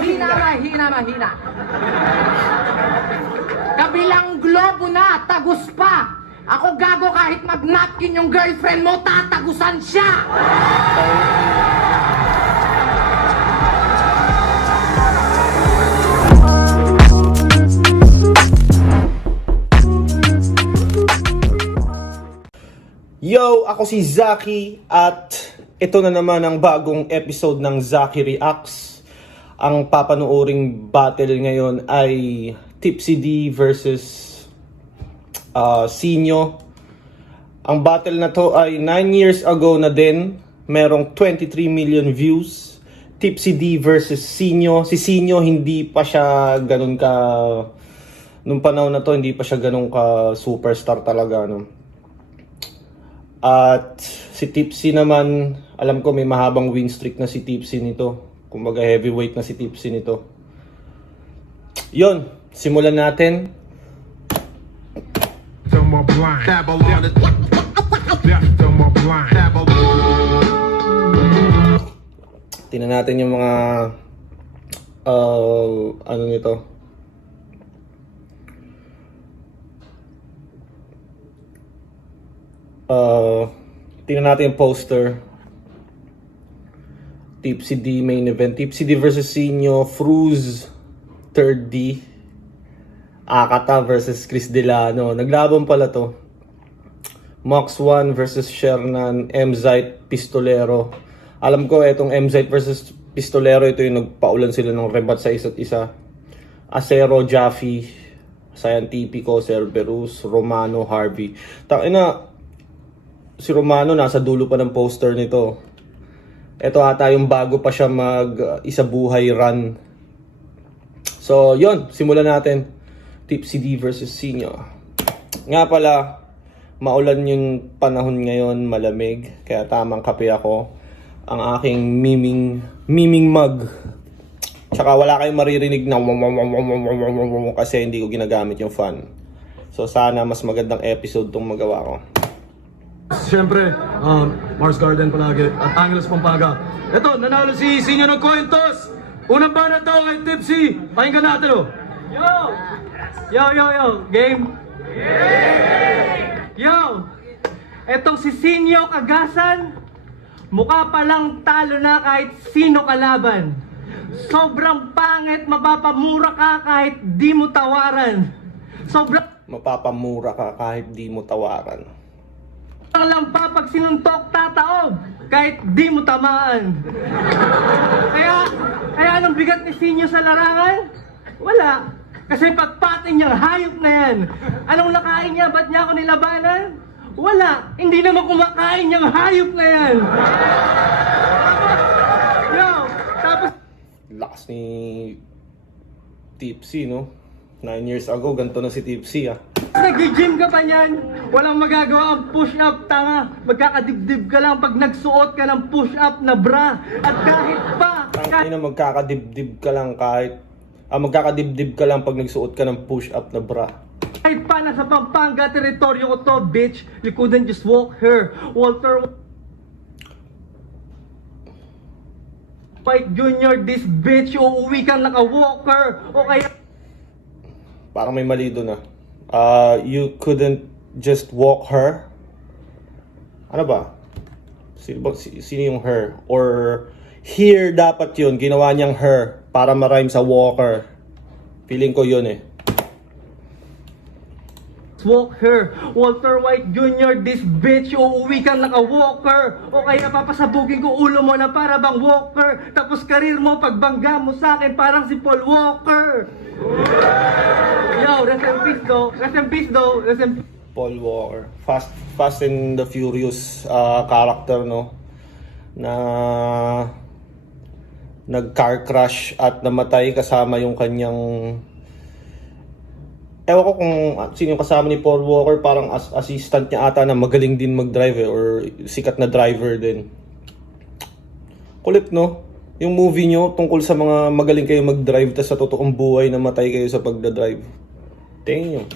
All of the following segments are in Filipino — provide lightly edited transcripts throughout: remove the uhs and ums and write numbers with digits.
Mahina. Kabilang globo na, tagus pa. Ako gago kahit mag-napkin yung girlfriend mo, tatagusan siya. Yo! Ako si Zaki at ito na naman ang bagong episode ng Zaki Reacts. Ang papanooring battle ngayon ay Tipsy D versus Sinyo. Ang battle na to ay 9 years ago na din. Merong 23 million views. Tipsy D versus Sinyo. Si Sinyo hindi pa siya ganun ka... Nung panahon na to hindi pa siya ganun ka superstar talaga, no? At si Tipsy naman, alam ko may mahabang win streak na si Tipsy nito. Kumbaga heavyweight na si Tipsy nito. Yon, simulan natin. Tingnan natin yung mga ano nito. Tingnan natin yung poster. Tipsy D main event. Tipsy D versus Sinyo. Fruz 3rd D. Akata versus Chris Delano. Naglaban pala to. Mox 1 versus Shernan. MZite Pistolero. Alam ko itong MZite versus Pistolero, ito yung nagpaulan sila ng rebat sa isa't isa. Acero, Jaffe, Scientifico, Cerberus, Romano, Harvey. Tangina, si Romano nasa dulo pa ng poster nito. Ito ata yung bago pa siya mag isa buhay run. So, yon, simulan natin. Tipsy D versus Sinyo. Nga pala, maulan yung panahon ngayon, malamig. Kaya tamang kape ako. Ang aking miming mug. Tsaka wala kayong maririnig na kasi hindi ko ginagamit yung fan. So, sana mas magandang episode tong magawa ko. Siyempre, Mars Garden palagi at Angeles Pampanga. Ito, nanalo si Sinyo ng coin toss. Unang bana to kay Tipsy. Pakinggan natin oh. Yo. Game? Yo! Etong si Sinyo Kagasan, mukha palang talo na kahit sino kalaban. Sobrang pangit, mapapamura ka kahit di mo tawaran. Mapapamura ka kahit di mo tawaran. Ang lampa pag sinuntok tataob kahit di mo tamaan. Kaya anong bigat ni Sinyo sa larangan? Wala. Kasi pagpatin niyang hayop na yan. Anong nakain niya? Ba't niya ako nilabanan? Wala. Hindi naman kumakain niyang hayop na yan. Tapos Lakas ni Tipsy, no? 9 years ago, ganito na si Tipsy, ah. nag-gym ka pa niyan, walang magagawa ang push-up, tanga. Magkakadibdib ka lang pag nagsuot ka ng push-up na bra. At kahit pa... magkakadibdib ka lang magkakadibdib ka lang pag nagsuot ka ng push-up na bra. Kahit pa nasa Pampanga teritoryo ko to, bitch. You couldn't just walk her. Walter White Jr., this bitch. Uuwi kang naka-walker. O kaya... Parang may mali doon, ah. You couldn't just walk her? Ano ba? Sino yung her? Or here dapat yun, ginawa niyang her para ma-rhyme sa walker. Feeling ko yun, eh. Walk her. Walter White Jr., this bitch. Uuwi kang naka-walker. O kaya papasabugin ko ulo mo na para bang walker. Tapos karir mo, pagbangga mo sa akin parang si Paul Walker. Yo, rest in peace though. Rest in peace though. Rest in peace. Paul Walker. Fast and the Furious character, no? Na nag-car crash at namatay kasama yung kanyang... Ewan ko kung sino yung kasama ni Paul Walker, parang assistant niya ata na magaling din mag-drive, or sikat na driver din. Kulit, no? Yung movie nyo tungkol sa mga magaling kayo mag-drive tas sa totoong buhay namatay kayo sa pagdadrive. Damn.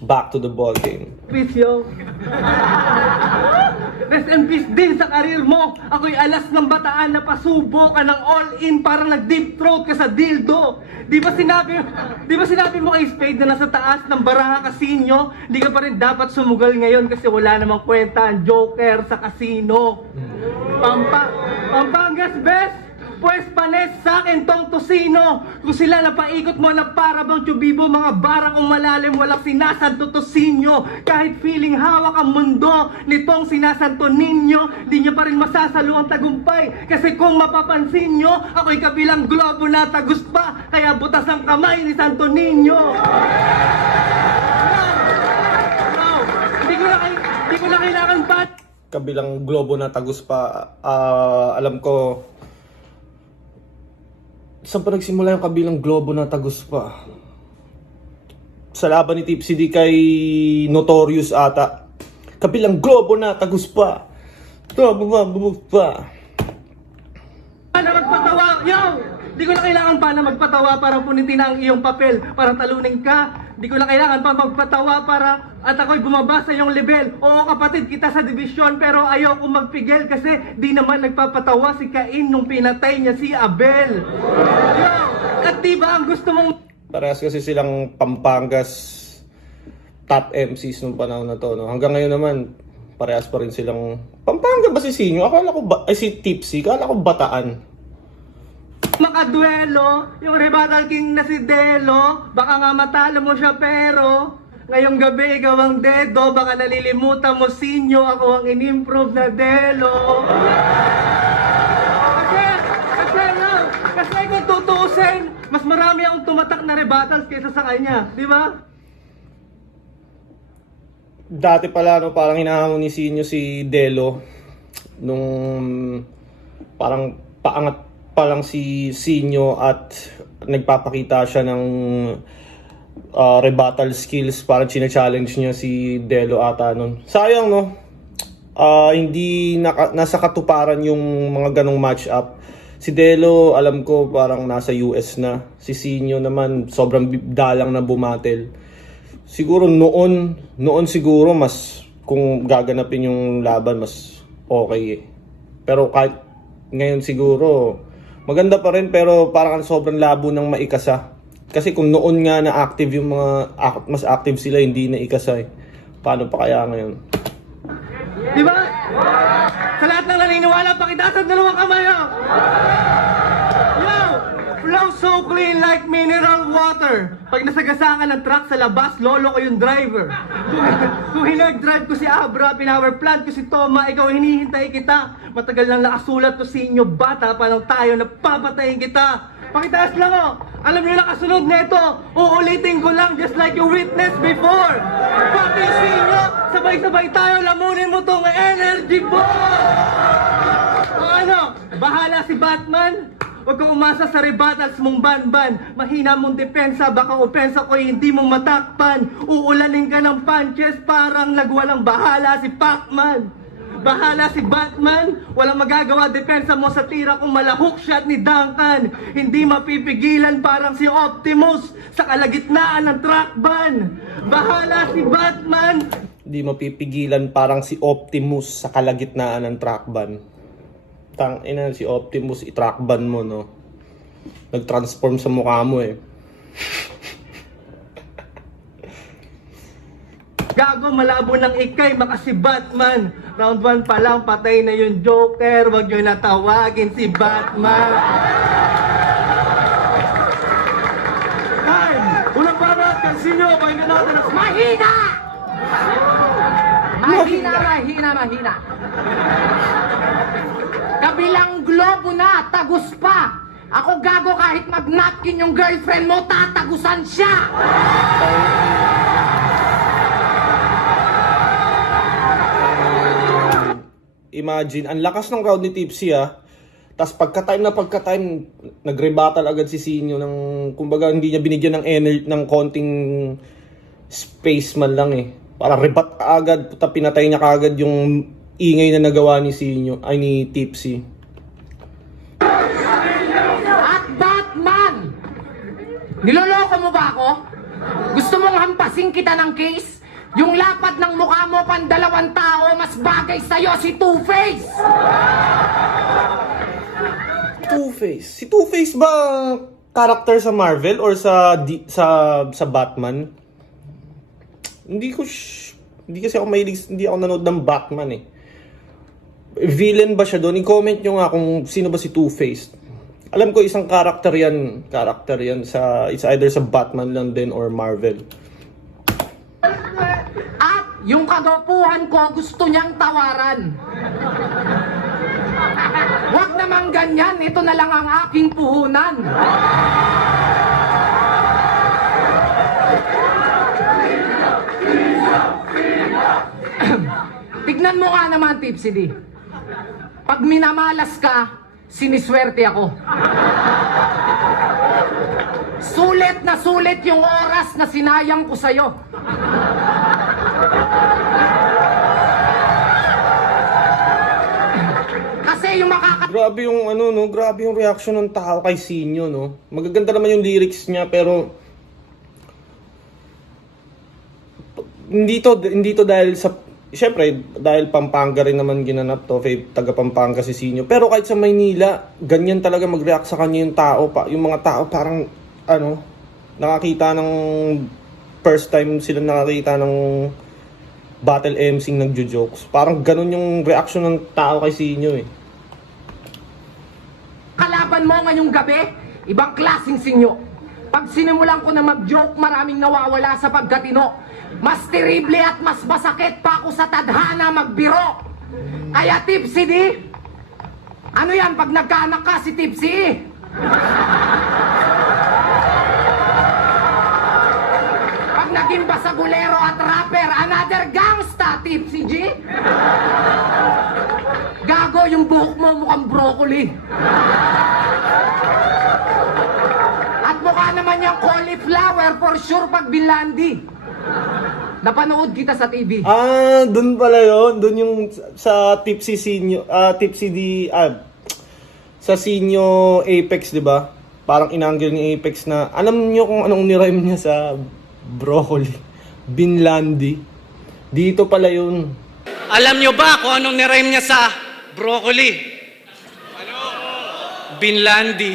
Back to the ball game. Peace, yo. Rest in peace din sa karir mo. Ako'y alas ng bataan na pasubo ka ng all-in parang nag-deep throat ka sa dildo. Di ba sinabi mo kay Spade na nasa taas ng Baraha Casino? Di ka pa rin dapat sumugal ngayon kasi wala namang kwenta ang Joker sa casino. Pampangas best! Pues panes sa akin tong tosino. Kung sila napaikot mo na para bang tubibo, mga barak umalalim, walang sinasanto tosinyo. Kahit feeling hawak ang mundo nitong sinasanto ninyo, di nyo pa rin masasalo ang tagumpay. Kasi kung mapapansin nyo, ako'y kabilang globo na tagus pa, kaya butas ang kamay ni Santo Niño. No, hindi ko na kailangan pa. Kabilang globo na tagus pa. Alam ko, saan pa nagsimula yung kabilang globo na tagus pa? Sa laban ni Tipsy D kay Notorious ata. Kabilang globo na tagus pa. Globo pa. Para magpatawa, yo! Di ko na kailangan pa na magpatawa para punitin ang iyong papel, para talunin ka. Di ko na kailangan pa magpatawa para at ako'y bumaba sa iyong level. Oo kapatid, kita sa division pero ayaw kong magpigil kasi di naman nagpapatawa si Cain nung pinatay niya si Abel. Yo! At di ba ang gusto mong... Parehas kasi silang Pampangas top MCs nung panahon na to, no? Hanggang ngayon naman, parehas pa rin silang... Pampanga ba si Sinyo? Akala ko si Tipsy, akala ko Bataan. Makaduelo, yung rebuttal king na si Delo, baka nga matalo mo siya pero ngayong gabi ikaw ang dedo, baka nalilimutan mo Sinyo, ako ang in-improve na Delo. Kasi kung tutuusin, mas marami akong tumatak na rebuttals kaysa sa kanya, di ba? Dati pala, no, parang hinahamon ni Sinyo si Delo nung parang paangat pa lang si Sinyo at nagpapakita siya ng rebuttal skills, parang china-challenge niya si Delo ata nun. Sayang, no? Hindi nasa katuparan yung mga ganong match-up. Si Delo, alam ko parang nasa US na. Si Sinyo naman sobrang dalang na bumatel. Siguro noon siguro mas kung gaganapin yung laban mas okay eh. Pero kahit ngayon siguro maganda pa rin pero parang sobrang labo ng maikasa. Kasi kung noon nga na active yung mga mas active sila, hindi na ikasa eh. Paano pa kaya ngayon? Di ba? Sa lahat ng naniniwala, pakitaas ang dalawang kamay, yo! Yo! Flow so clean like mineral water. Pag nasagasa ka ng truck sa labas, lolo ko yung driver. Kung hinag-drive ko si Abra, pinower plant ko si Toma, ikaw hinihintay kita. Matagal nang nakasulat to sa inyo, bata pa lang tayo, napapatayin kita. Pakitaas lang oh. Alam niyo na kasunod nito, uulitin ko lang just like you witnessed before. Fucking sinyo, sabay-sabay tayo, lamunin mo tong energy ball! O ano, bahala si Batman? Huwag kang umasa sa rebuttals mong banban. Mahina mong depensa, baka opensa ko hindi mo matakpan. Uulanin ka ng punches, parang nagwalang bahala si Pacman. Bahala si Batman, walang magagawa depensa mo sa tira kung malahok shot ni Duncan. Hindi mapipigilan parang si Optimus sa kalagitnaan ng truck ban. Bahala si Batman. Hindi mapipigilan parang si Optimus sa kalagitnaan ng truck ban. Tangina si Optimus, i-truck ban mo, no? Nag-transform sa mukha mo eh. Gago, malabo ng ikay, maka si Batman. Round 1 pa lang, patay na yung Joker. Huwag nyo natawagin si Batman. Time! Unang para at kansinyo, pakinggan natin ang... Mahina! Mahina. Kabilang globo na, tagus pa. Ako gago kahit mag-napkin yung girlfriend mo, tatagusan siya. Imagine, ang lakas ng crowd ni Tipsy Tapos pagka-time, nag-rebuttal agad si Sinyo ng, kumbaga hindi niya binigyan ng energy, ng konting space man lang eh. Para rebut agad, pinatay niya kaagad yung ingay na nagawa ni Sinyo, ay ni Tipsy. At Batman! Niloloko mo ba ako? Gusto mong hampasin kita ng case? Yung lapad ng mukha mo pandalawang tao, mas bagay sa'yo si Two-Face! Two-Face. Si Two-Face ba character sa Marvel or sa Batman? Hindi kasi ako mahilig, hindi ako nanood ng Batman eh. Villain ba siya doon? I-comment nyo nga kung sino ba si Two-Face. Alam ko isang character yan sa it's either sa Batman lang din or Marvel. At yung kagwapuhan ko gusto niyang tawaran. Huwag namang ganyan, ito na lang ang aking puhunan. Tignan mo nga naman, Tipsy D. Pag minamalas ka, siniswerte ako. Sulit na sulit yung oras na sinayang ko sa'yo. Kasi yung Grabe yung grabe yung reaction ng tao kay Sinyo, no. Magaganda naman yung lyrics niya pero hindi to dahil sa syempre dahil Pampanga rin naman ginanap to, taga Pampanga si Sinyo. Pero kahit sa Maynila, ganyan talaga mag-react sa kanya yung tao pa. Yung mga tao parang nakakita ng first time sila nakakita ng battle MC nagjo-jokes. Parang ganun yung reaction ng tao kay Sinyo eh. kalaban mo ngayong gabi, ibang klaseng sinyo. Pag sinimulan ko na mag-joke, maraming nawawala sa pagkatino. Mas terrible at mas masakit pa ako sa tadhana magbiro. Kaya Tipsy D, ano yan pag nagkaanak ka si Tipsy? Pag naging basagulero at rapper, another gangsta, Tipsy G? Gago, yung buhok mo mukhang broccoli. At mukha naman yung cauliflower for sure pag binlandi. Napanood kita sa TV. Dun pala yun. Dun yung sa Tipsy Sinyo, Tipsy D, sa Sinyo Apex, di ba? Parang inangle ni Apex na, alam niyo kung anong nirhyme niya sa broccoli? Binlandi. Dito pala yun. Alam nyo ba kung anong nirhyme niya sa broccoli? Ano? Binlandi.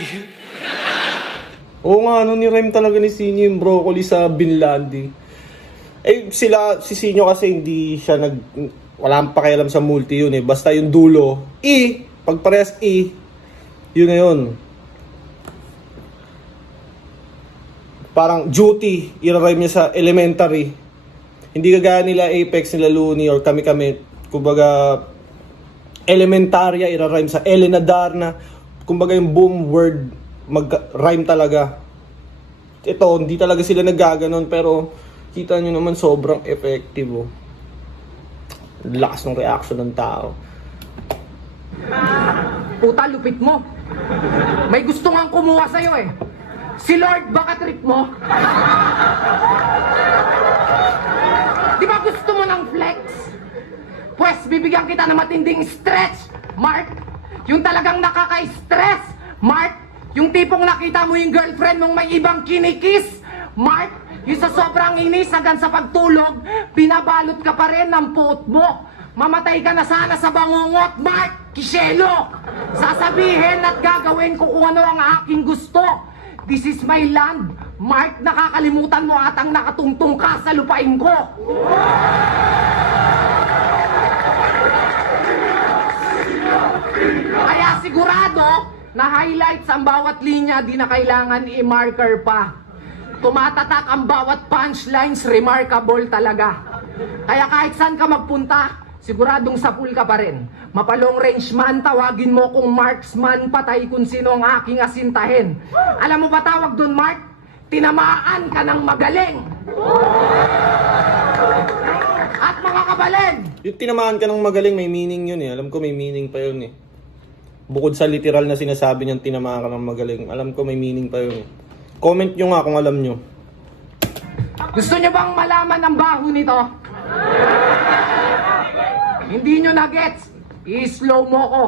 Oo nga, nirhyme talaga ni Sinyo yung broccoli sa Binlandi. Si Sinyo kasi hindi siya wala pakialam sa multi yun eh. Basta yung dulo, pag parehas yun na yun. Parang duty, i-rhyme niya sa elementary. Hindi kagaya nila Apex, nila Looney, or kami-kami. Kumbaga, elementarya, i-rhyme sa Elena Darna. Kumbaga yung boom word, mag-rhyme talaga. Ito, hindi talaga sila naggaganon, pero kita nyo naman sobrang effective. Oh. Lakas ng reaction ng tao. Puta, lupit mo. May gusto nga kumuha sa'yo eh. Si Lord, baka trip mo? Di ba gusto mo ng flex? Pues, bibigyan kita ng matinding stretch, Mark. Yung talagang nakaka-stress, Mark. Yung tipong nakita mo yung girlfriend mong may ibang kinikis, Mark. Yung sa sobrang inis hanggang sa pagtulog, pinabalot ka pa rin ng puot mo. Mamatay ka na sana sa bangungot, Mark. Kishelo. Sasabihin at gagawin ko kung ano ang aking gusto. This is my land. Mark, nakakalimutan mo atang nakatungtong ka sa lupain ko. Kaya sigurado na highlights ang bawat linya, di na kailangan i-marker pa. Tumatatak ang bawat punchlines, remarkable talaga. Kaya kahit saan ka magpunta, siguradong sapul ka pa rin. Mapalong range man, tawagin mo kung marksman, patay kung sino ang aking asintahin. Alam mo ba tawag dun, Mark? Tinamaan ka ng magaling. At mga kabalin, Yung tinamaan ka ng magaling, may meaning yun eh. Alam ko may meaning pa yun eh. Bukod sa literal na sinasabi niyang tinamaan ka ng magaling, alam ko may meaning pa yun eh. Comment nyo nga kung alam nyo. gusto nyo bang malaman ang baho nito? Hindi nyo na gets, i-slow mo ko.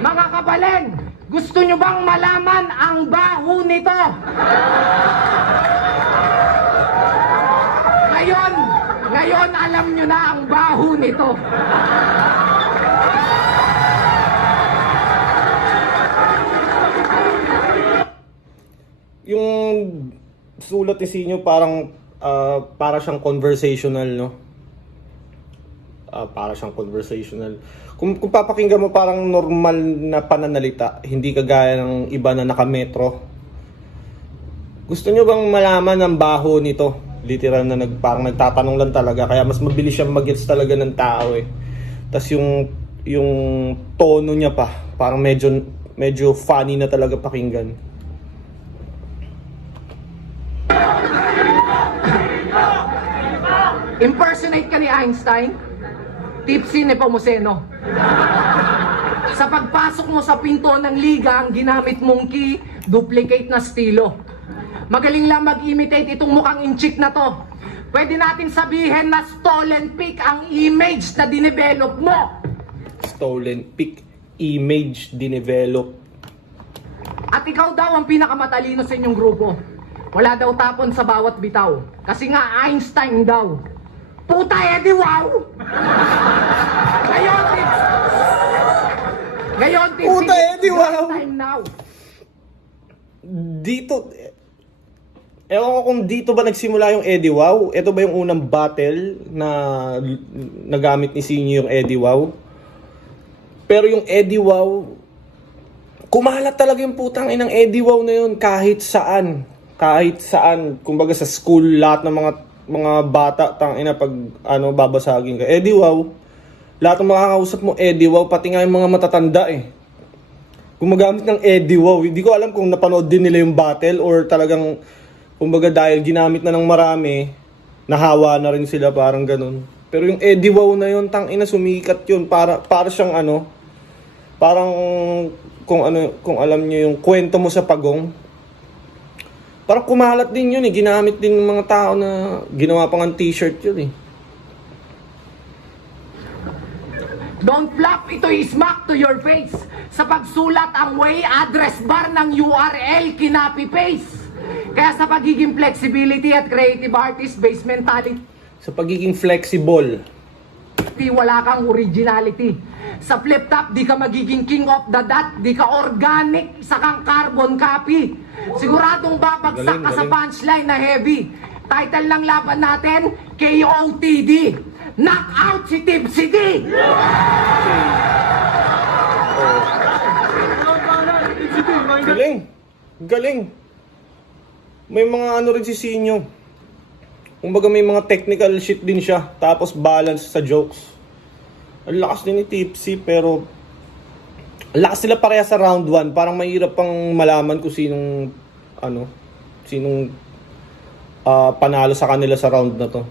Mga kabalin, gusto nyo bang malaman ang baho nito? Ngayon, alam nyo na ang baho nito. Yung sulat ni Sinyo parang para siyang conversational, no? Para siyang conversational. Kung papakinggan mo, parang normal na pananalita, hindi kagaya ng iba na nakametro. Gusto nyo bang malaman ang baho nito? Literal na parang nagtatanong lang talaga, kaya mas mabilis siyang mag-gets talaga ng tao eh. Tapos yung tono niya pa, parang medyo funny na talaga pakinggan. Impersonate ka ni Einstein? Tipsy Nepomuceno. Sa pagpasok mo sa pinto ng liga, ang ginamit mong key, duplicate na stilo. Magaling lang mag-imitate itong mukhang inchik na to. Pwede natin sabihin na stolen pic ang image na dinevelop mo. Stolen pic, image, dinevelop. At ikaw daw ang pinakamatalino sa inyong grupo. Wala daw tapon sa bawat bitaw. Kasi nga Einstein daw. Puta, edi wow! Ngayon, tips. Puta, edi wow! Time now. Dito, ewan ko kung dito ba nagsimula yung Eddie Wow? Ito ba yung unang battle na nagamit ni Sinyo yung Eddie Wow? Pero yung Eddie Wow, kumalat talaga yung putang inang Eddie Wow na yun kahit saan. Kahit saan. Kumbaga sa school, lahat ng mga bata, tangina pag babasagin ka. Eddie Wow, lahat ng makakausap mo, Eddie Wow, pati nga yung mga matatanda eh. Gumagamit ng Eddie Wow. Hindi ko alam kung napanood din nila yung battle or talagang, kumbaga dahil ginamit na ng marami, nahawa na rin sila, parang ganun. Pero yung Eddie Wow na yun, tangina sumikat yun. Para siyang parang kung alam niyo yung kwento mo sa pagong. Parang kumalat din yun eh. Ginamit din ng mga tao na ginawa pang t-shirt yun eh. Don't flap, ito'y smack to your face. Sa pagsulat ang way address bar ng URL, kinapi-paste. Kaya sa pagiging flexibility at creative artist-based mentality, Sa pagiging flexible. wala kang originality. Sa flip top, di ka magiging king of the dot, di ka organic, isa kang carbon copy. Siguradong babagsak ka sa Galing. punchline na heavy. Title ng laban natin, KOTD. Knock out si Tipsy D! Galing. Galing. May mga rin si Sinyo. Kumbaga may mga technical shit din siya. Tapos balance sa jokes. Ang lakas din ni Tipsy pero ang lakas sila pareha sa round 1. Parang mahirap pang malaman kung sinong panalo sa kanila sa round na to.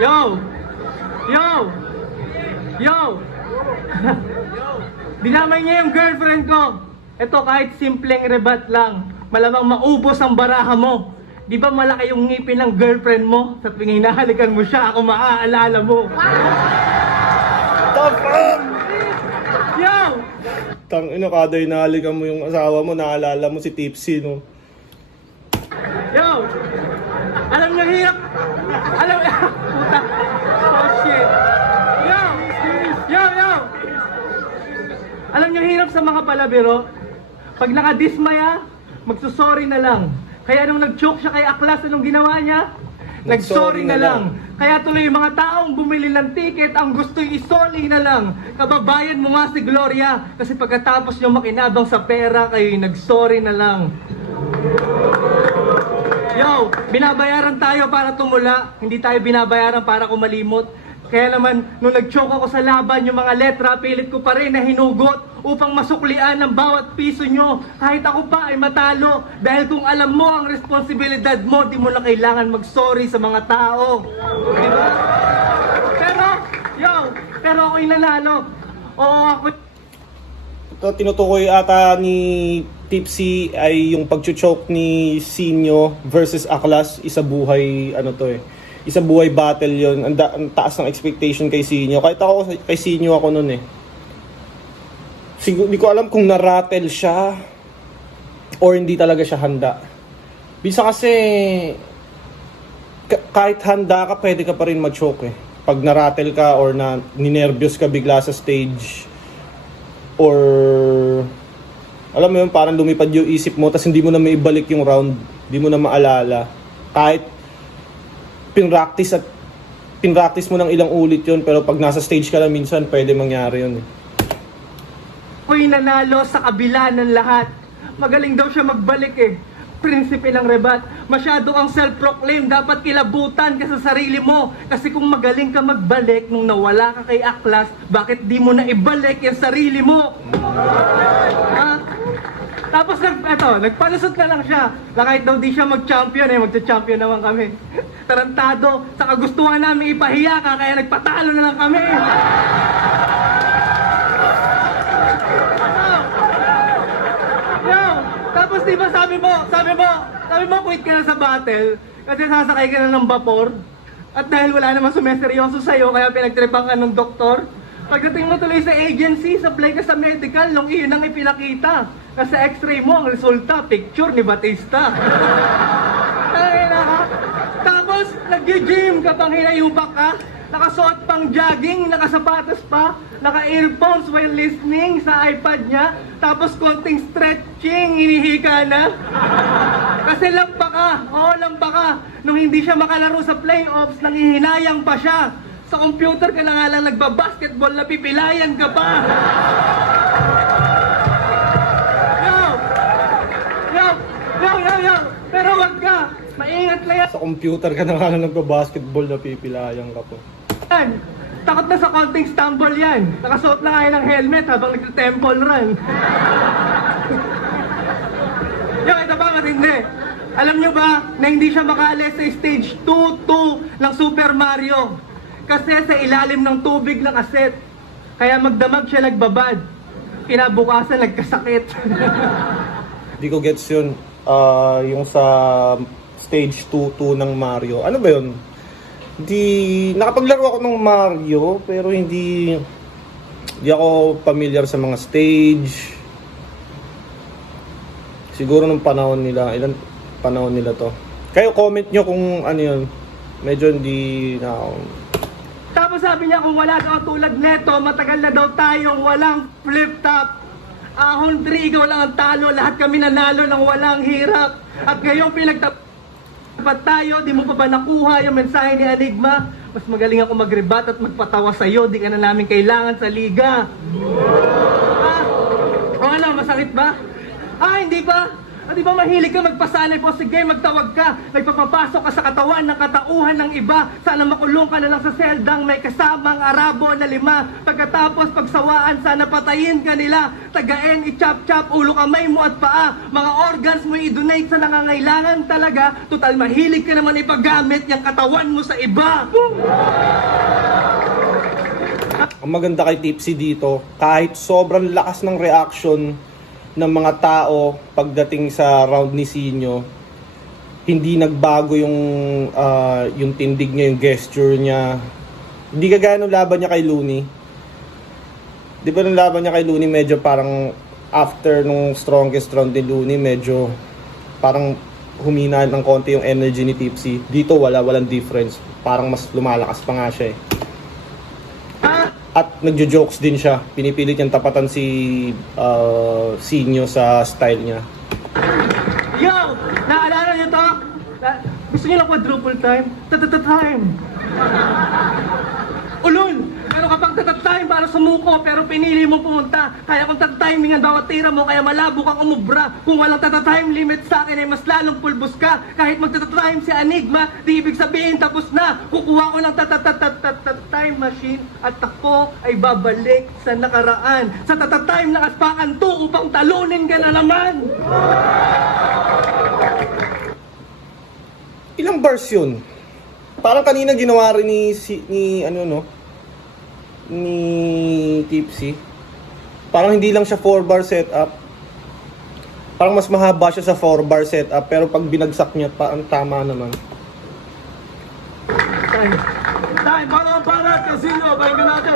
Yo! Yo! Yo! Dinamay niya yung girlfriend ko. Ito kahit simpleng rebat lang, malamang maubos ang baraha mo. Di ba malaki yung ngipin ng girlfriend mo? Sa tuwing hinahalikan mo siya, ako maaalala mo. Top up! Yo! Tangina, kada hinahalikan mo yung asawa mo, naalala mo si Tipsy, no? Yo! Alam niyo hirap? Alam puta. Oh shit. Yo! Yo! Yo! Alam niyo hirap sa mga palabiro? Pag nakadismaya, magsusorry na lang. Kaya nung nag-choke siya kay Aklas, anong ginawa niya? Nag-sorry na lang. Kaya tuloy yung mga taong bumili ng ticket, ang gusto'y isoli na lang. Kababayan mo nga si Gloria. Kasi pagkatapos niyo makinabang sa pera, kayo'y nag-sorry na lang. Yo, binabayaran tayo para tumula, hindi tayo binabayaran para kumalimot. Kaya naman, nung nag-choke ako sa laban, yung mga letra, pilit ko pa rin na hinugot upang masuklian ng bawat piso nyo. Kahit ako pa ay matalo. Dahil kung alam mo ang responsibilidad mo, di mo na kailangan mag-sorry sa mga tao. Diba? Pero ako'y nanalo. Oo, ako. Ito tinutukoy ata ni Tipsy ay yung pag-choke ni Sinyo versus Aklas. Isa buhay isa buhay battle yon. Ang taas ng expectation kay Sinyo. Kahit ako kay Sinyo ako noon eh. Siguro di ko alam kung na-rattle siya or hindi talaga siya handa. Bisa kasi, kahit handa ka, pwede ka pa rin ma-choke eh. Pag narattle ka or na ninervyos ka bigla sa stage, or alam mo yun, parang lumipad yung isip mo, tapos hindi mo na maibalik yung round, hindi mo na maalala. Kahit pinractice mo ng ilang ulit yun, pero pag nasa stage ka lang minsan, pwede mangyari yun eh. Ako'y nanalo sa kabila ng lahat. Magaling daw siya magbalik eh. Prinsipe ng rebat. Masyado kang self-proclaim. Dapat kilabutan ka sa sarili mo. Kasi kung magaling ka magbalik nung nawala ka kay Aklas, bakit di mo na ibalik yung sarili mo? Ha? Tapos nagpalusot na lang siya. Na kahit daw di siya mag-champion eh, magcha-champion naman kami. Tarantado, sa kagustuhan namin ipahiya ka, kaya nagpatalo na lang kami. Yo, tapos di ba sabi mo quit ka na sa battle kasi sasakay ka na ng vapor at dahil wala namang sumeseryoso sa'yo kaya pinagtripan ka ng doktor. Pagdating mo tuloy sa agency, supply ka sa medical, nung iyon ang ipinakita. Kasi x-ray mo, ang resulta, picture ni Batista. Ay, tapos, nag-gym ka pang hinayubak ka, nakasuot pang jogging, nakasapatos pa, naka-earphones while listening sa iPad niya, tapos konting stretching, hinihika na. Kasi lamba ka, lamba ka. Nung hindi siya makalaro sa playoffs, nangihinayang pa siya. Sa computer ka na nga lang nagbabasketball, napipilayan ka pa. Yo. Pero wag ka. Maingat lang yan. Sa computer ka na nga lang nagbabasketball, napipilayang ka po. Takot na sa konting stumble yan. Nakasuot na kayo ng helmet habang nagte-temple run. Yo, ito pa matindi. Alam nyo ba na hindi siya makaalis sa stage 2 ng Super Mario? Kasi sa ilalim ng tubig ng aset. Kaya magdamag siya nagbabad. Kinabukasan nagkasakit. Hindi ko gets yun. Yung sa stage 2 ng Mario. Ano ba yun? Nakapaglaro ako ng Mario, pero hindi ako familiar sa mga stage. Siguro nung panahon nila, ilan panahon nila to. Kayo comment nyo kung ano yun. Medyo hindi na ako. Tapos sabi niya kung wala daw tulad neto, matagal na daw tayong walang flip-top. Ahon 3, ikaw lang ang talo, lahat kami nanalo ng walang hirap. At ngayong pinagtapat tayo, di mo pa ba nakuha yung mensahe ni Enigma? Mas magaling ako mag-rebat at magpatawa sa'yo, di ka na namin kailangan sa liga. O ano, masakit ba? Hindi ba? Di ba mahilig ka magpasanay po? Sige, magtawag ka. Nagpapapasok ka sa katawan ng katauhan ng iba. Sana makulong ka na lang sa seldang may kasamang Arabo na 5. Pagkatapos pagsawaan, sana patayin ka nila. Tagain, i-chop-chop, ulo, kamay mo at paa. Mga organs mo i-donate sa nangangailangan talaga. Total mahilig ka naman ipagamit yung katawan mo sa iba. Ang maganda kay Tipsy dito, kahit sobrang lakas ng reaction ng mga tao pagdating sa round ni Sinyo, hindi nagbago yung tindig niya, yung gesture niya. Hindi kagaya nung laban niya kay Looney. Di ba nung laban niya kay Looney, medyo parang after nung strongest round ni Looney, medyo parang humina ng konti yung energy ni Tipsy. Dito walang difference. Parang mas lumalakas pa nga siya eh. At nagjo-jokes din siya. Pinipilit niyang tapatan si Sinyo sa style niya. Yo! Naalala niyo to? Gusto niyo lang quadruple time? Time! Ulol! Pero kapag time para sumuko, pero pinili mo pumunta. Kaya kung tatimingan bawat tira mo, kaya malabo kang umubra. Kung walang time limit sa akin, ay mas lalong pulbos ka. Kahit magtata-time si Enigma, di ibig sabihin tapos na. Kukuha ko ng time machine at ako ay babalik sa nakaraan. Sa time na kaspakan to upang talunin ka na naman. Ilang bars yun? Parang kanina ginawa rin ni Tipsy. Parang hindi lang siya 4-bar setup. Parang mas mahaba siya sa 4-bar setup, pero pag binagsak niya, parang tama naman. Time para Casino, pakinggan natin.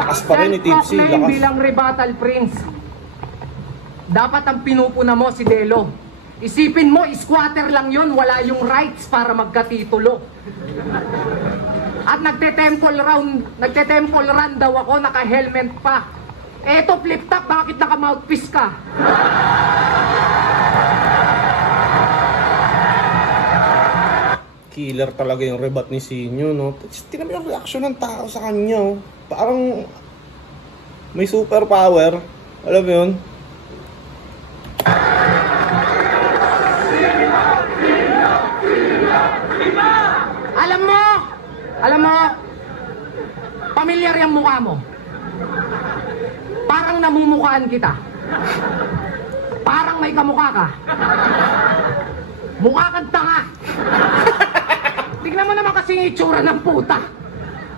Lakas pa rin ni Tipsy, Self-proclaim lakas. bilang rebuttal prince. Dapat ang pinupuna mo si Delo. Isipin mo, squatter lang yon, wala yung rights para magkatitulo. At nagte-temple run daw ako, naka-helmet pa. Eto, flip top, bakit naka-mouthpiece ka? Killer talaga yung rebat ni Sinyo, no? Tingnan mo yung reaction ng tao sa kanya, oh. Parang may superpower. Alam mo yun? Alam mo, pamilyar yung mukha mo. Parang namumukhaan kita. Parang may kamukha ka. Mukha kang tanga. Tignan mo naman kasi yung itsura ng puta.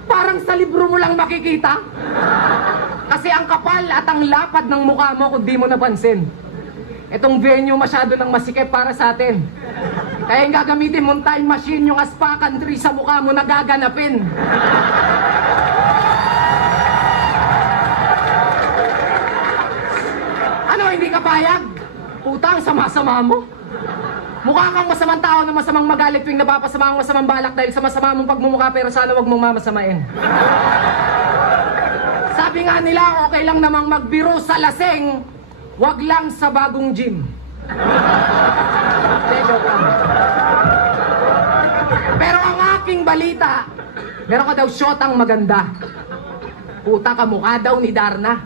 Parang sa libro mo lang makikita. Kasi ang kapal at ang lapad ng mukha mo kung di mo napansin. Itong venue masyado ng masikip para sa atin. Kaya yung gagamitin mong time machine, yung aspakan tree sa mukha mo na gaganapin. Ano, hindi ka payag? Putang, sama-sama mo. Mukha kang masamang tao na masamang magalit tuwing napapasama ang masamang balak dahil sa masama mong pagmumukha, pero sana wag mong mamasamain. Sabi nga nila, okay lang namang magbiro sa laseng, wag lang sa bagong gym. Hindi, joke lang. Pero ang aking balita, meron ka daw shotang maganda. Puta, kamukha daw ni Darna.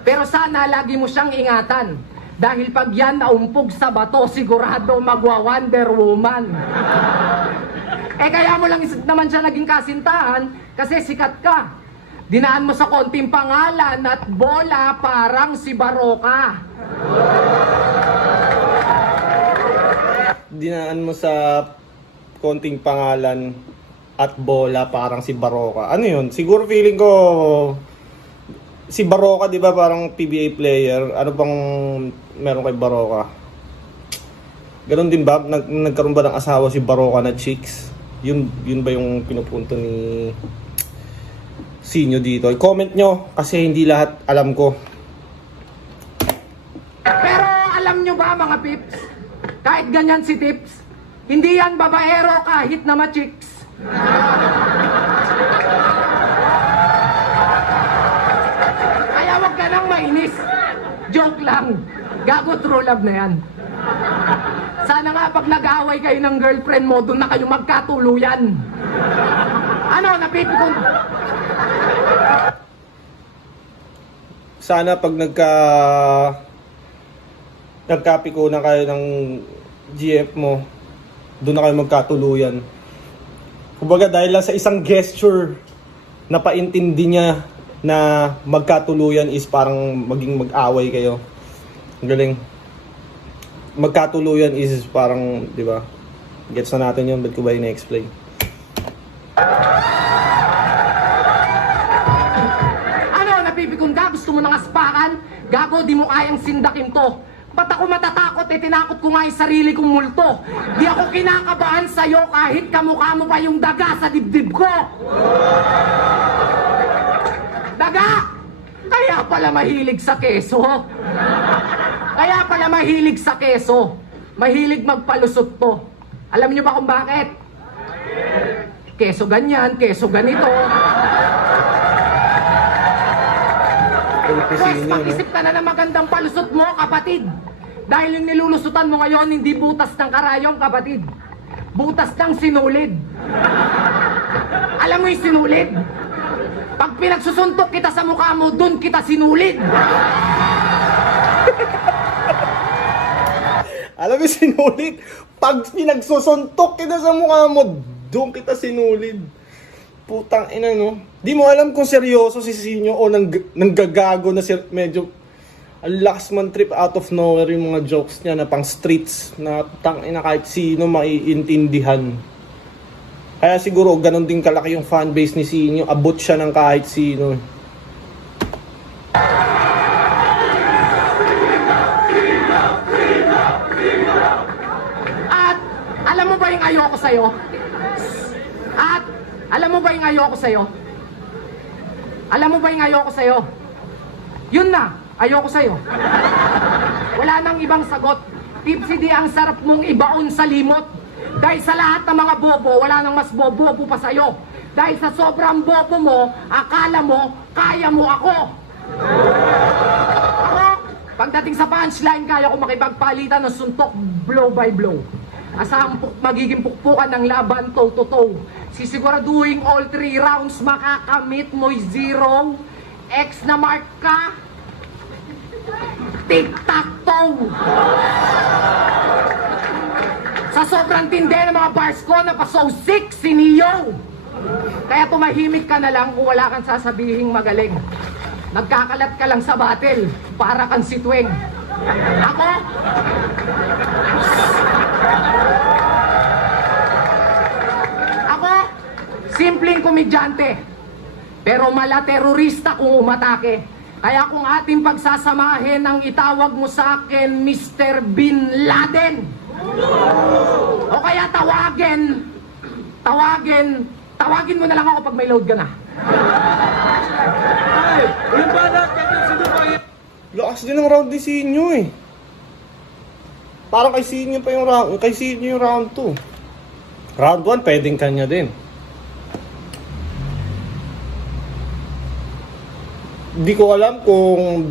Pero sana lagi mo siyang ingatan. Dahil pag yan naumpog sa bato, sigurado magwa-Wonder Woman. Kaya mo lang naman siya naging kasintahan kasi sikat ka. Dinaan mo sa konting pangalan at bola parang si Baroka. Dinaan mo sa konting pangalan at bola parang si Baroka. Ano yun? Siguro feeling ko si Baroka, di ba, parang PBA player. Ano bang meron kay Baroka? Ganon din ba? Nagkaroon ba ng asawa si Baroka na chicks? Yun ba yung pinupunto ni Sinyo dito? I-comment nyo kasi hindi lahat alam ko. Pero alam nyo ba mga pips? Kahit ganyan si Tips, hindi yan babaero kahit na ma-chicks. Kaya wag ka nang mainis. Joke lang. Gago, true love na yan. Sana nga pag nag-aaway kayo ng girlfriend mo, doon na kayo magkatuluyan. Ano, napipikon? Sana pag nagkapikunan kayo ng GF mo, doon na kayo magkatuluyan. Kumbaga dahil lang sa isang gesture na paintindi niya na magkatuluyan is parang maging mag-away kayo. Ang galing. Magkatuluyan is parang, di ba? Gets na natin yun, ba't ko ba ina-explain? Ano, napipikon ka? Gusto mo ng aspakan? Gago, di mo kayang sindakin to. Ba't ako matatakot? Tinakot ko nga yung sarili kong multo. Di ako kinakabahan sa'yo kahit kamukha mo pa yung daga sa dibdib ko. Daga! Kaya pala mahilig sa keso. Kaya pala mahilig sa keso. Mahilig magpalusot to. Alam niyo ba kung bakit? Keso ganyan, keso ganito. Pwes, mag-isip ka na ng magandang palusot mo, kapatid. Dahil yung nilulusutan mo ngayon, hindi butas ng karayong, kapatid. Butas ng sinulid. Alam mo yung sinulid? Pag pinagsusuntok kita sa mukha mo, dun kita sinulid. Alam mo sinulid? Pag pinagsusuntok kita sa mukha mo, doon kita sinulid. Putang ina, no? Di mo alam kung seryoso si Sinyo o nanggagago na medyo ang lakas man trip out of nowhere yung mga jokes niya na pang streets na tang ina kahit sino maiintindihan. Kaya siguro ganun din kalaki yung fanbase ni Sinyo, abot siya ng kahit sino. At alam mo ba yung ayoko sa'yo? At alam mo ba yung ayoko sa'yo? Alam mo ba yung ayoko sa'yo? Yun na, ayoko sa'yo. Wala nang ibang sagot. Tipsy D, ang sarap mong ibaon sa limot. Dahil sa lahat ng mga bobo, wala nang mas bobo pa sa'yo. Dahil sa sobrang bobo mo, akala mo, kaya mo ako. Ako, pagdating sa punchline, kaya ko makipagpalitan ng suntok blow by blow. Asang magiging pukpukan ng laban toe-to-toe. Sisiguraduhin all 3 rounds makakamit mo'y 0. X na mark ka. Tic-tac-toe. Sa sobrang tindi ng mga bars ko, napasosik si Neo. Kaya tumahimik ka na lang kung wala kang sasabihing magaling. Nagkakalat ka lang sa battle, para kang si Tweng. Ako, simpleng komedyante, pero mala terorista kung umatake. Kaya kung ating pagsasamahin ang itawag mo sa akin, Mr. Bin Laden. O kaya tawagin mo na lang ako pag may load ka na. Lakas din ang round ni Sinyo eh. Parang kay Sinyo pa yung round, kay Sinyo yung round 2. Round 1 pwedeng kanya din. Hindi ko alam kung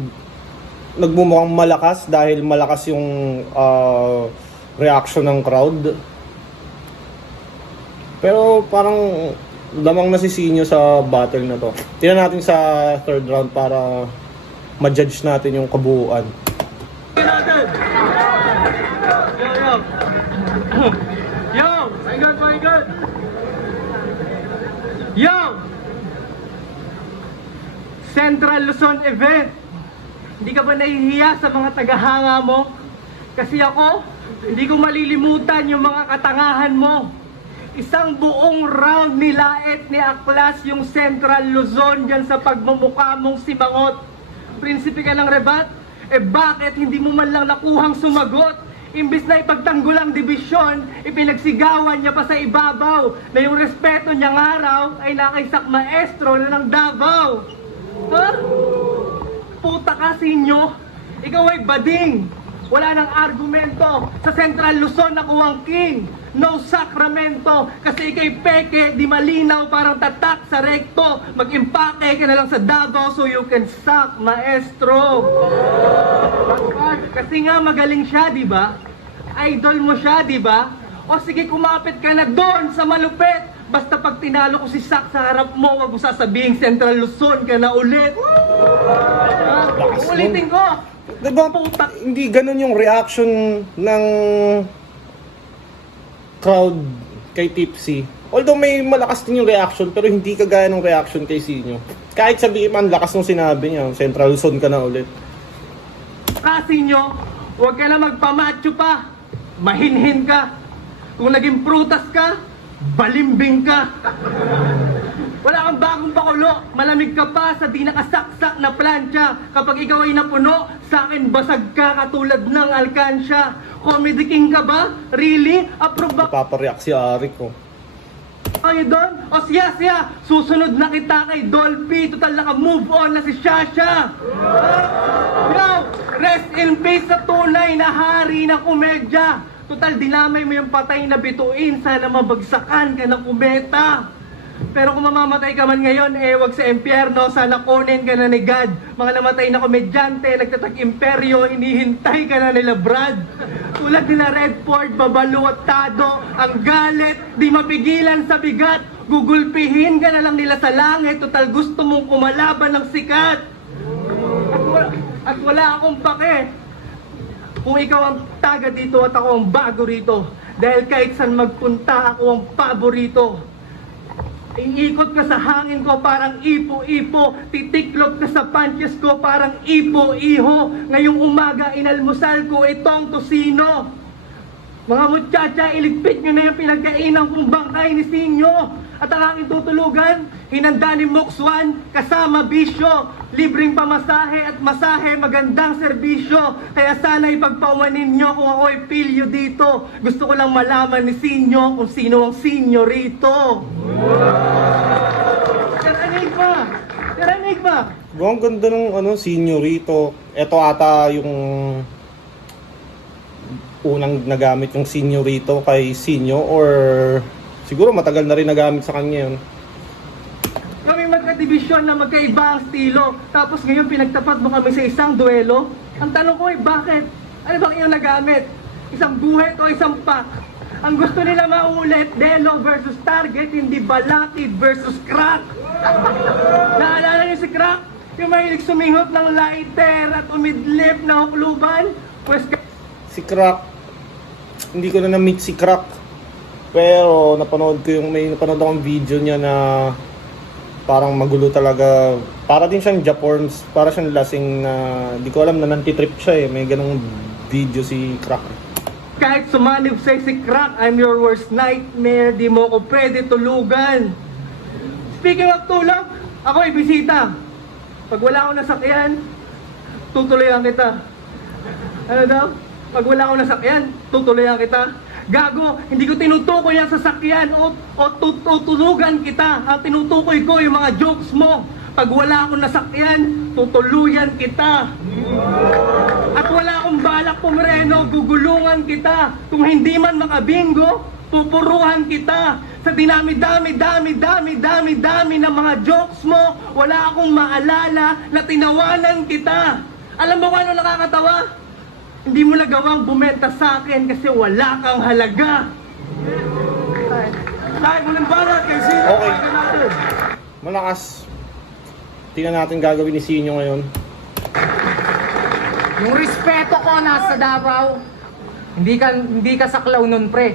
nagmumukhang malakas dahil malakas yung reaction ng crowd. Pero parang lamang na si Sinyo sa battle na to. Tingnan natin sa third round para ma-judge natin yung kabuuan. Yo, my God. Yo! Central Luzon event. Hindi ka ba nahihiya sa mga tagahanga mo? Kasi ako, hindi ko malilimutan yung mga katangahan mo. Isang buong round nilait ni Aklas yung Central Luzon dyan sa pagmumukha mong simangot. Prinsipe ka ng rebat? Bakit hindi mo man lang nakuhang sumagot? Imbis na ipagtanggol ang dibisyon, ipinagsigawan niya pa sa ibabaw na yung respeto niyang araw ay nakaisak maestro na ng Davao. Ha? Puta ka, Sinyo. Ikaw ay bading. Wala nang argumento. Sa Central Luzon nakuhang king. No sakramento. Kasi ikay peke, di malinaw, parang tatak sa rekto. Mag-impake ka na lang sa Davao so you can suck, maestro. Kasi nga magaling siya, di ba? Idol mo siya, di ba? O sige, kumapit ka na doon sa malupit. Basta pag tinalo ko si Sak sa harap mo, wag mo sasabihin Central Luzon ka na ulit. Ulitin ko. Diba, hindi ganun yung reaction ng crowd kay Tipsy. Although may malakas din yung reaction, pero hindi kagaya ng reaction kay Sinyo. Kahit sabihin man, lakas nung sinabi niya, Central Luzon ka na ulit. Kasi nyo, huwag ka na magpamacho pa. Mahinhin ka. Kung naging prutas ka, balimbing ka. Wala kang bagong pakulo. Malamig ka pa sa di nakasaksak na plancha. Kapag ikaw ay napuno, sa akin basag ka katulad ng alkansya. Comedy king ka ba? Really? Approve ba Papareact si Arik ko. kayo doon? O siya, susunod na kita kay Dolphy. Total naka-move on na si Shasha. Yo, rest in peace sa tunay na hari ng komedya. Total dinamay mo yung patay na bituin. Sana mabagsakan ka ng kumeta. Pero kung mamamatay ka man ngayon, wag sa impyerno, sana kunin ka na ni God. Mga namatay na komedyante, nagtatag-imperyo, hinihintay ka na nila Brad. Tulad nila Redford, babaluotado, ang galit, di mapigilan sa bigat. Gugulpihin ka na lang nila sa langit, total gusto mong kumalaban ng sikat. At wala akong pake kung ikaw ang taga dito at ako ang bago rito. Dahil kahit saan magpunta, ako ang paborito. Iikot ka sa hangin ko parang ipo-ipo. Titiklop ka sa punches ko parang ipo-iho. Ngayong umaga inalmusal ko itong tosino. Mga muchacha, iligpit nyo na yung pinagkainan kong bangkay ni Sinyo. At ang aking tutulugan, hinanda ni Moxwan, kasama bisyo. Libreng pamasahe at masahe, magandang serbisyo. Kaya sana ipagpaumanin nyo kung ako'y pilyo dito. Gusto ko lang malaman ni Sinyo kung sino ang Sinyo rito. Taranig ba? Ang ganda ng Sinyo rito. Ito ata yung unang nagamit yung Sinyo rito kay Sinyo or siguro matagal na rin nagamit sa kanya yun. Kami magka-division na magkaiba ang estilo. Tapos ngayon pinagtapat mo kami sa isang duelo. Ang tanong ko ay bakit? Ano bang iyong nagamit? Isang buhet o isang pack? Ang gusto nila maulit, Delo versus Target, hindi Balakid versus Crack. Naalala niyo si Crack? Yung mahilig suminghot ng lighter at umidlip na hukluban? Pues Si Crack, hindi ko na na-meet si Crack. Pero napanood akong video niya na parang magulo talaga. Para din siyang Japorns, para siyang lasing na di ko alam na nantitrip siya eh. May ganong video si Crack. kahit sumanib sa'y si Crack, I'm your worst nightmare, di mo ko pwede tulugan. Speaking of tulog, ako ay bisita. Pag wala akong nasakyan, tutuloyan kita. Ano daw? Pag wala akong nasakyan, tutuloyan kita. Gago, hindi ko tinutukoy ang sasakyan o tutulugan kita. Ang tinutukoy ko yung mga jokes mo. Pag wala akong nasakyan, tutuluyan kita. At wala akong balak pumreno, gugulungan kita. Kung hindi man makabingo, pupuruhan kita. Sa dinami-dami ng mga jokes mo, wala akong maalala na tinawanan kita. Alam mo kung ano nakakatawa? Hindi mo nagawang bumenta sa akin kasi wala kang halaga. Kahit mo ng barat, kasi Okay. Malakas. Tingnan natin gagawin ni Sinyo ngayon. Yung respeto ko nasa Davao, hindi ka saklaw nun, pre.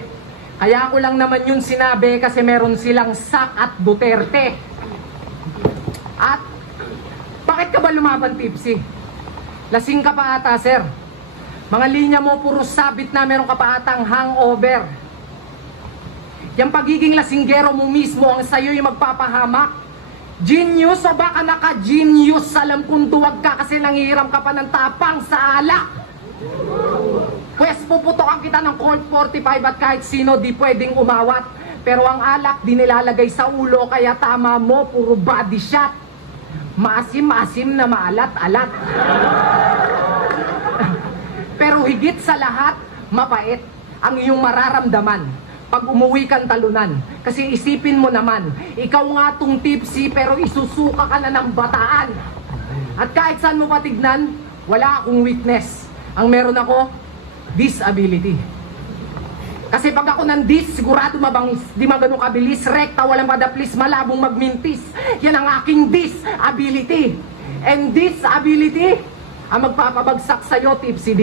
Kaya ko lang naman yun sinabi kasi meron silang SAC at Duterte. At bakit ka ba lumaban, Tipsy? Lasing ka pa ata, sir. Mga linya mo puro sabit na meron ka pa atang hangover. Yung pagiging lasinggero mo mismo ang sa'yo yung magpapahamak. Genius o baka naka-genius? Alam kong duwag ka kasi nangihiram ka pa ng tapang sa alak. Pwes puputokan kita ng Colt 45 at kahit sino di pwedeng umawat. Pero ang alak di nilalagay sa ulo kaya tama mo, puro body shot. Maasim-asim na maalat-alat. Pero higit sa lahat, mapait ang iyong mararamdaman pag umuwi kang talunan. Kasi isipin mo naman, ikaw nga tong Tipsy pero isusuka ka na ng bataan. At kahit saan mo patignan, wala akong weakness. Ang meron ako, disability. Kasi pag ako nandis, sigurado mabangis. Di magano kabilis, rekta, walang madaplis, malabong magmintis. Yan ang aking disability. And disability, ang magpapabagsak sa'yo, Tipsy D.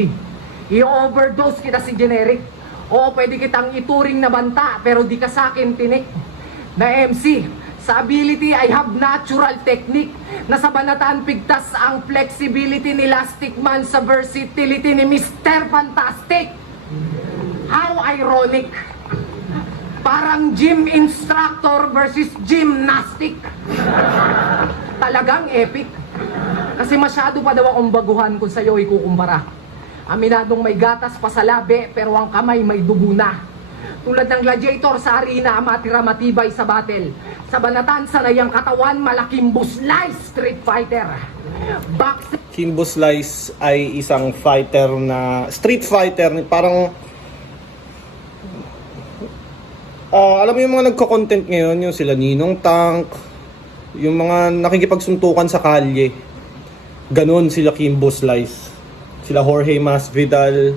I-overdose kita si generic. O pwede kitang ituring na banta, pero di ka sa akin tinik. Na MC, sa ability, I have natural technique. Nasa banataan pigtas ang flexibility ni Elastic Man sa versatility ni Mr. Fantastic. How ironic. Parang gym instructor versus gymnastic. Talagang epic. Kasi masyado pa daw akong baguhan kung sa'yo ikukumpara. Aminadong may gatas pa sa labi, pero ang kamay may dugo na. Tulad ng gladiator sa arena, matira matibay sa battle. Sa banatan, sanay ang katawan, malaking buslay, street fighter. Boxing. Kimbo Slice ay isang fighter na street fighter, parang alam mo yung mga nagko-content ngayon, yung sila Ninong Tank, yung mga nakikipagsuntukan sa kalye. Ganon sila Kimbo Slice. Sila Jorge Masvidal.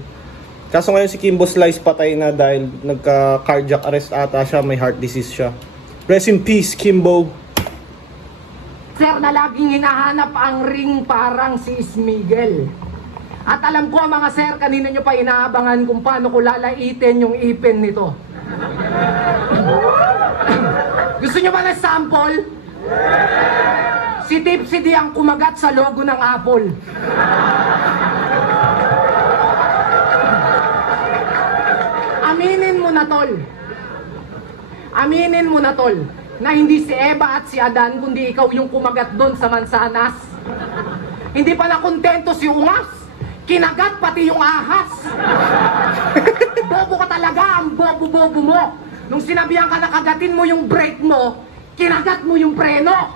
Kaso ngayon si Kimbo Slice patay na dahil nagka-cardiac arrest ata siya, may heart disease siya. Rest in peace, Kimbo. Sir, na laging hinahanap ang ring parang si Smigel. At alam ko mga sir, kanina nyo pa inaabangan kung paano ko lalaitin yung ipin nito. Gusto nyo ba ng sample? Si Tipsy D ang kumagat sa logo ng Apple. Aminin mo na, tol. Aminin mo na, tol, na hindi si Eva at si Adan, kundi ikaw yung kumagat doon sa mansanas. Hindi pa nakontento si Ungas. Kinagat pati yung ahas. Bobo ka talaga, ang bobo-bobo mo. Nung sinabihan ka na kagatin mo yung brake mo, kinagat mo yung preno.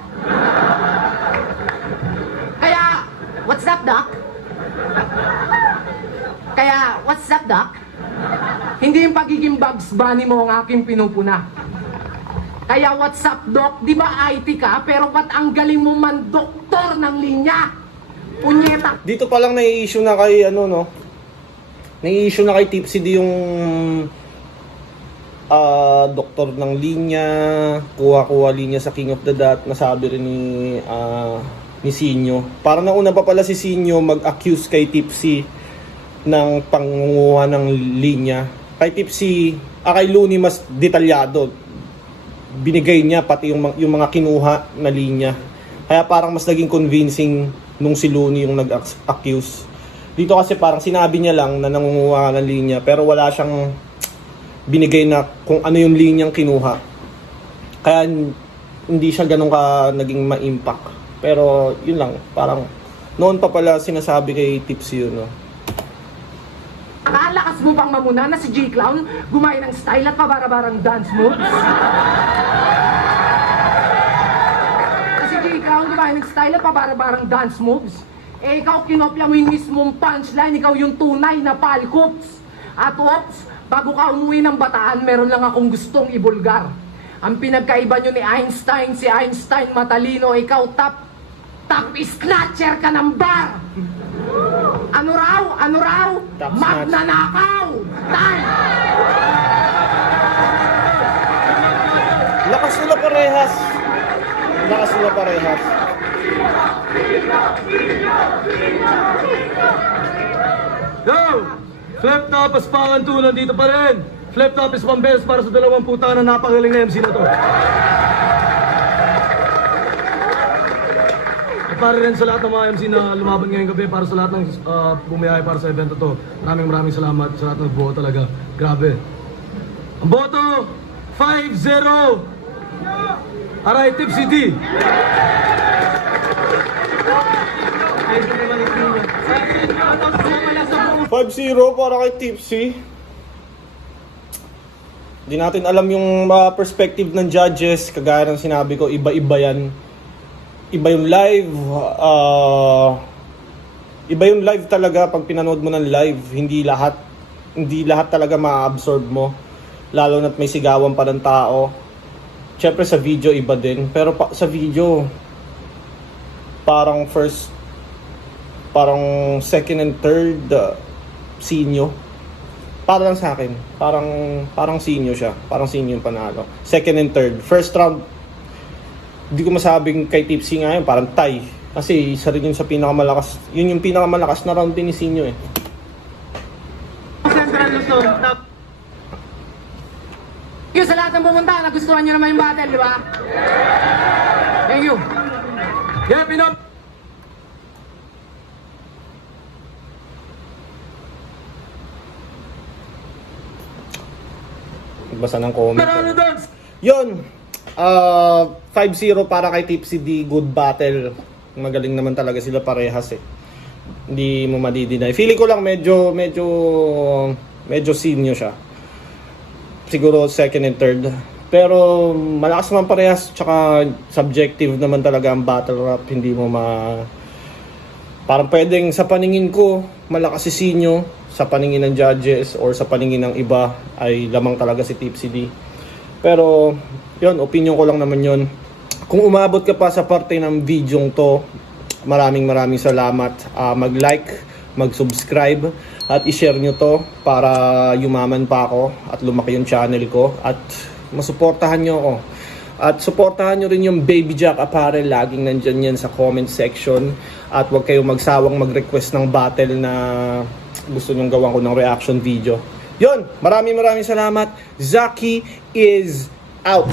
Kaya, what's up, Doc? Hindi yung pagiging Bugs Bunny mo ang aking pinupuna. Kaya what's up, Doc? Di ba IT ka? Pero ba't ang galing mo man doktor ng linya? Punyeta! Dito pa lang nai-issue na kay ano no. Nai-issue na kay Tipsy D yung doktor ng linya, kuha-kuha linya sa King of the Dot, nasabi rin ni Sinyo. Para nauna pa pala si Sinyo mag-accuse kay Tipsy ng pangunguha ng linya. Kay Tipsy, kay Looney mas detalyado. Binigay niya pati yung mga kinuha na linya. Kaya parang mas naging convincing nung si Looney yung nag-accuse. Dito kasi parang sinabi niya lang na nangunguha ng linya pero wala siyang binigay na kung ano yung linyang kinuha. Kaya hindi siya ganun ka naging ma-impact. Pero yun lang, parang noon pa pala sinasabi kay Tipsy yun. No? Nakalakas mo pang mamuna na si J-Clown gumaya ng style at pabara-barang dance moves? Si J-Clown gumaya ng style at pabara-barang dance moves? Eh ikaw kinopya mo yung mismong punchline, ikaw yung tunay na palcops. At ops, bago ka umuwi ng Bataan, meron lang akong gustong ibulgar. Ang pinagkaiba nyo ni Einstein, si Einstein matalino, ikaw top snatcher ka ng bar. Ano raw? Top Magnanakaw! Time! Lakas nila parehas. Yo! Flip top as pangantunan dito pa rin. Flip top is pambes para sa dalawang puta na napagaling na MC na to. At para rin sa lahat ng mga MC na lumaban ngayong gabi, para sa lahat ng bumiyahe para sa evento to. Maraming salamat sa lahat ng buo talaga. Grabe. Ang boto, 5-0. Aray, Tipsy D. 5-0 para kay Tipsy. Di natin alam yung perspective ng judges. Kagaya ng sinabi ko, iba-iba yan. Iba yung live. Iba yung live talaga pag pinanood mo ng live. Hindi lahat talaga ma-absorb mo. Lalo na't may sigawan pa ng tao. Siyempre sa video iba din. Pero sa video, parang second and third Sinyo. Para lang sa akin, parang Sinyo siya. Parang Sinyo yung panalo. Second and third. First round, hindi ko masabing kay Tipsy nga yun, parang tie. Kasi isa rin yun sa pinakamalakas. Yun yung pinakamalakas na round din ni Sinyo eh. Central Luzon, top. Thank you sa lahat ng pumunta. Nagustuhan nyo naman yung battle, di ba? Thank you. Yeah, Pinop. Basa ng comment. Marami dance. Yun. 5-0 para kay Tipsy D. Good battle. Magaling naman talaga sila parehas eh. Hindi mo madidinay. Feeling ko lang medyo Sinyo siya. Siguro second and third. Pero malakas naman parehas. Tsaka subjective naman talaga ang battle rap. Hindi mo parang pwedeng sa paningin ko malakas si Sinyo. Sa paningin ng judges or sa paningin ng iba ay lamang talaga si Tipsy D. Pero yun, opinion ko lang naman yun. Kung umabot ka pa sa parte ng video to, maraming salamat. Mag-like, mag-subscribe at i-share nyo to para yumaman pa ako at lumaki yung channel ko at masuportahan nyo ako. At suportahan nyo rin yung Baby Jack Apparel. Laging nandyan yan sa comment section. At huwag kayong magsawang mag-request ng battle na gusto nyong gawan ko ng reaction video. Yun, maraming salamat. Zaki is out.